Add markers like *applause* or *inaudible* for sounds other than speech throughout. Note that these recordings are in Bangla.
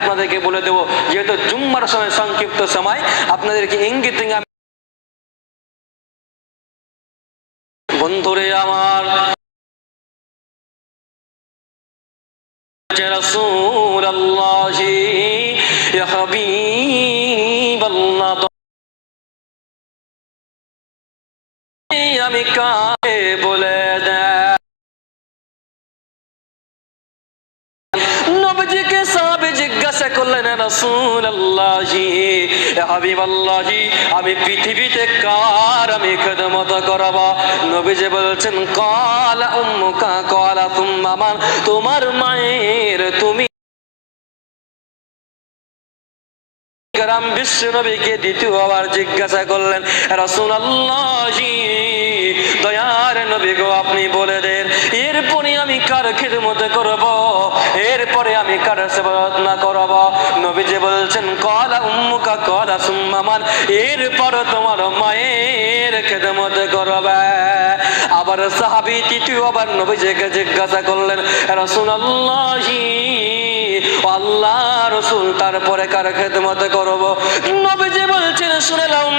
আপনাদেরকে বলে দেবো যেহেতু জুম্মার সময় সংক্ষিপ্ত সময় আপনাদেরকে ইঙ্গিত বন্ধুরে আমার রসুল আল্লাহ রসুল আমি পৃথিবীতে কার আমি খেদমত করব? নবীজি বলছেন, কলা উম্মুকা, কলা তুম্মা তোমার মায়ের তুমি কারাম বিশ্ব নবীকে দ্বিতীয়বার জিজ্ঞাসা করলেন রসুল আল্লাহি নবী গো আপনি বলে দেন এরপরে আমি কার খেদমতে করব? এরপরে আমি কার সেবায়ত না করব? বলছেন, কলা উম্মুকা, কলা সুম্মামান এরপর তোমার মায়ের খেদমতে করবে। আবার সাহাবি তৃতীয়বার নবীজিকে জিজ্ঞাসা করলেন রসুল আল্লাহি রসুল, তারপরে কার খেদমত করব? নবীজি বলছেন শুনেলাম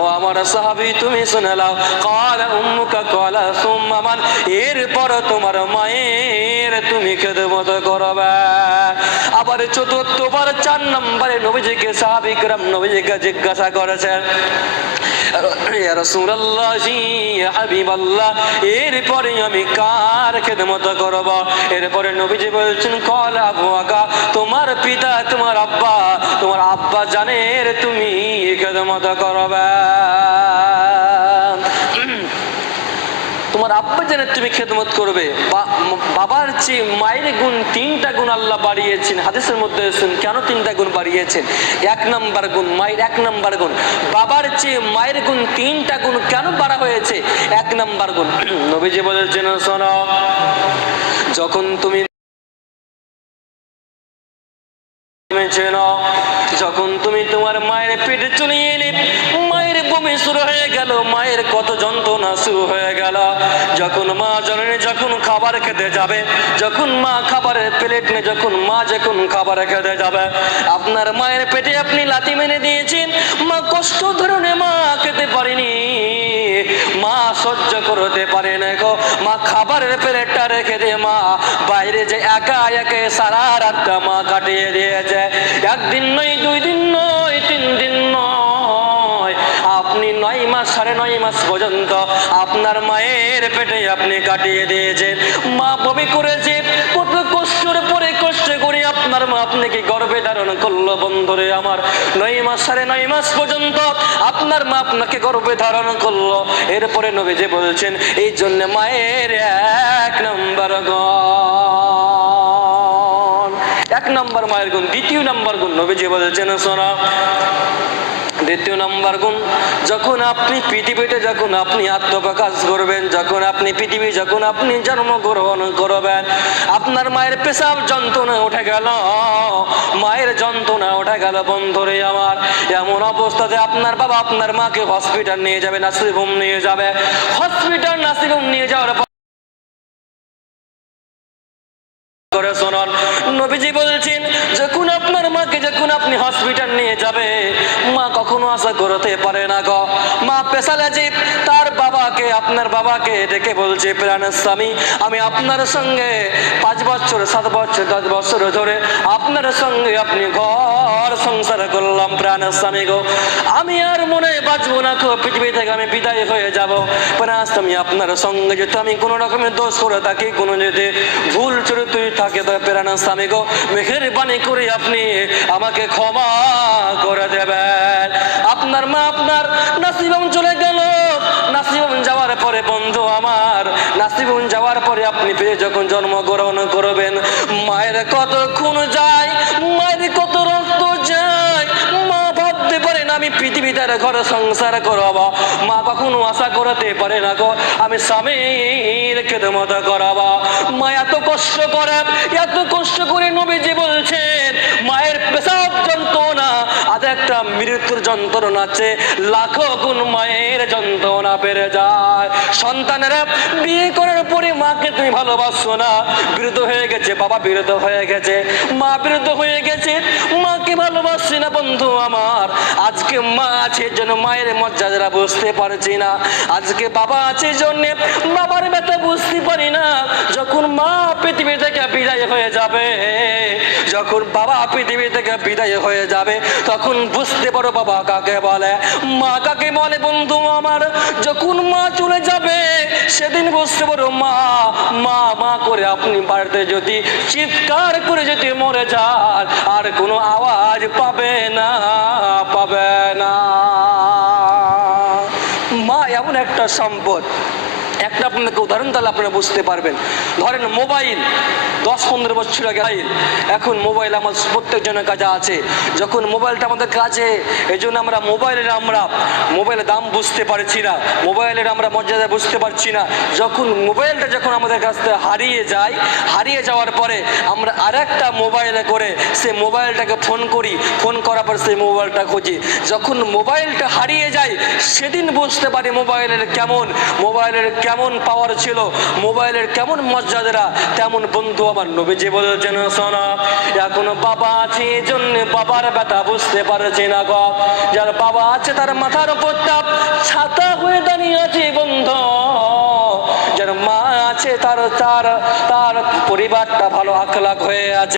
ও আমার সাহাবি, তুমি শুনেলাও কাল উম্মুকা কলা সুম্মান এরপর তোমার মায়ের তুমি খেদমত করবে। আবার চার নম্বরে নবীজিকে নবীজিকে জিজ্ঞাসা করেছেন এরপরে আমি কার খেদমত করব? এরপরে নবীজি বলছেন, কল আবু আগা তোমার পিতা, তোমার আব্বা তোমার আব্বা জানে জানের তুমি খেদমত করবে। তোমার আব্বা তুমি খেদমত করবে। বাবার চেয়ে মায়ের গুণ তিনটা গুণ আল্লাহ বাড়িয়েছেন। হাদিসের মধ্যে এসেছেন কেন তিনটা গুণ বাড়িয়েছেন? এক নাম্বার গুণ, মায়ের এক নাম্বার গুণ। বাবার চেয়ে মায়ের গুণ তিনটা গুণ কেন বাড়া হয়েছে? এক নাম্বার গুণ। *clears throat* নবীজি বলেছেন, শোনো, যখন তুমি চেন মা জননী যখন খাবার খেতে যাবে, যখন মা খাবারের প্লেট নিয়ে, যখন মা যখন খাবার খেতে যাবে, আপনার মায়ের পেটে আপনি লাতি মেনে দিয়েছেন। মা কষ্ট ধরনে মা খেতে পারেনি। মা সহ্য করতে পারে না গো। মা খাবারের প্লেটটা রেখে দিয়ে মা। বাইরে যে একা একে সারা রাতটা মা কাটিয়ে দিয়েছে। একদিন নয়, দুই দিন মাস সাড়ে নয় মাস পর্যন্ত আপনার মায়ের পেটে আপনি কাটিয়ে দিয়েছেন। মা বমি করেছে, কত কষ্টের পরে কষ্ট করে আপনার মা আপনাকে গর্ভে ধারণ করল বন্ধুরে আমার। নয় মাস, সাড়ে নয় মাস পর্যন্ত আপনার মা আপনাকে গর্ভে ধারণ করল। এরপরে বলছেন, এই জন্য মায়ের এক নম্বর গুণ। এক নম্বর মায়ের গুণ, দ্বিতীয় নম্বর গুণ নবী যে বলছেন, শোনা। দ্বিতীয় নম্বর গুণ, যখন আপনি পৃথিবীতে, যখন আপনি আত্মপ্রকাশ করবেন, যখন আপনি পৃথিবী, যখন আপনি জন্মগ্রহণ করবেন, আপনার মায়ের পেশাব যন্ত্রণা উঠে গেল। মায়ের যন্ত্রণা উঠে গেল বন্ধুরে আমার। এমন অবস্থাতে আপনার বাবা আপনার মাকে হসপিটাল নিয়ে যাবে, নার্সিংহোম নিয়ে যাবে। হসপিটাল নার্সিংহোম নিয়ে যাওয়ার করে শোনান। নবীজি বলছেন, যখন আপনার মাকে, যখন আপনি হসপিটাল নিয়ে আশা পারে না গো। মা পেশালে যে তার বাবাকে, আপনার বাবাকে ডেকে বলছে প্রাণের স্বামী, আমি আপনার সঙ্গে পাঁচ বছর, সাত বছর, দশ বছর ধরে আপনার সঙ্গে আপনি ঘর সংসার করলাম প্রাণের স্বামী গো। আমি আর মনে বাঁচবো না পৃথিবী থেকে আমি বিদায় হয়ে যাব। প্রাণ স্বামী, আপনার সঙ্গে যদি আমি কোনো রকমের দোষ করে থাকি, কোনো যদি ভুল চরিত্র থাকে তবে প্রাণ স্বামী গো, মেহেরবানি করে আপনি আমাকে ক্ষমা করবেন মায়ের কত খুন যায়, মায়ের কত রক্ত যায়। মা ভাবতে পারে না, আমি পৃথিবীতে আর ঘরে সংসার করব। মা কখনো আশা করতে পারে না গো, আমি স্বামীর খেদমত করাব। মা এত কষ্ট করে, এত কষ্ট করে নবীজি বলছেন, মায়ের পেশাব যন্ত্রণা, আজ একটা মৃত্যুর যন্ত্রণা আছে, লাখো গুণ মায়ের যন্ত্রণা বেড়ে যায়। সন্তানেরা বিয়ে করার পরে মাকে তুমি ভালোবাসো না। বিরুদ্ধ হয়ে গেছে, বাবা বিরত হয়ে গেছে, মা বিরুদ্ধ হয়ে গেছে, মাকে ভালোবাসছি না বন্ধু আমার। আজকে মা আছে যেন মায়ের মর্যাদারা বুঝতে পারছি না। আজকে বাবা আছে জন্য বাবার ব্যথা বুঝতে পারি না। যখন মা পৃথিবী থেকে বিদায় হয়ে যাবে, যখন বাবা পৃথিবী থেকে বিদায় হয়ে যাবে, তখন বুঝতে পারো বাবা কাকে বলে। মা কাকে বলে বন্ধু আমার? যখন মা চলে যাবে সেদিন বুঝতে পারো মা মা মা করে আপনি বাড়িতে যদি চিৎকার করে যদি মরে যান, আর কোনো আওয়াজ পাবে না পাবে না। মা, এমন একটা সম্পদ। একটা আপনাকে উদাহরণ তাহলে আপনারা বুঝতে পারবেন। ধরেন মোবাইল, দশ পনেরো বছর আগে এখন মোবাইল আমার প্রত্যেকজনের কাছে আছে। যখন মোবাইলটা আমাদের কাছে এই জন্য আমরা মোবাইলের আমরা মোবাইলের দাম বুঝতে পারছি না, মোবাইলের আমরা মর্যাদা বুঝতে পারছি না। যখন মোবাইলটা যখন আমাদের কাছ থেকে হারিয়ে যায়, হারিয়ে যাওয়ার পরে আমরা আরেকটা মোবাইলে করে সে মোবাইলটাকে ফোন করি। ফোন করার পর সেই মোবাইলটা খুঁজি। যখন মোবাইলটা হারিয়ে যায় সেদিন বুঝতে পারি মোবাইলের কেমন মোবাইলের কেমন পাওয়ার ছিল, মোবাইলের কেমন মর্যাদারা, তেমন বন্ধু আমার নবীজি বলেছেন শোনা এখনও বাবা আছে, এই জন্য বাবার ব্যথা বুঝতে পারছি না গো। যার বাবা আছে, তার মাথার উপর তাপ ছাতা হয়ে দাঁড়িয়ে আছে, বন্ধু। যার মা আছে, তার তার তার পরিবারটা ভালো আখলাখ হয়ে আছে।